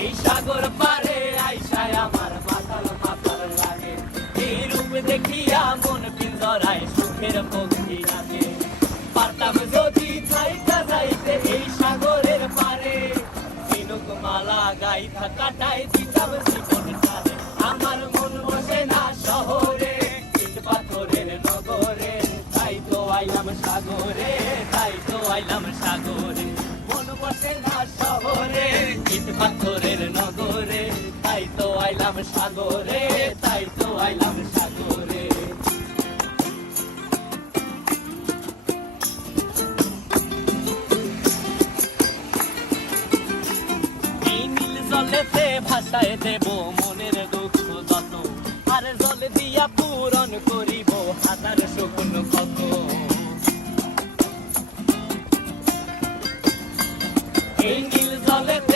এই সাগর পারে আইসায় আমার মাতাল মাতাল লাগে, এই রূপ দেখিয়া মন পিঞ্জরায় সুখের পক্ষী নাচে। পারতাম যদি যাইতে যাইতে এই সাগরের পারে, ঝিনুক মালা গাইথা কাটাই দিতাম জীবনটারে। আমার মন বসে না শহরে, ইট পাথরের নগরে, তাই তো আইলাম সাগরে, তাই তো আইলাম সাগরে। মন বসে না শহরে, ইট পাথরের নগরে, তাই তো আইলাম সাগরে, তাই তো আইলাম সাগরে। এই নীল জলেতে ভাসায় দেব মনের দুঃখ যত, আর জল দিয়া পূরণ করিব হাজার শকুন কত। এই নীল জলেতে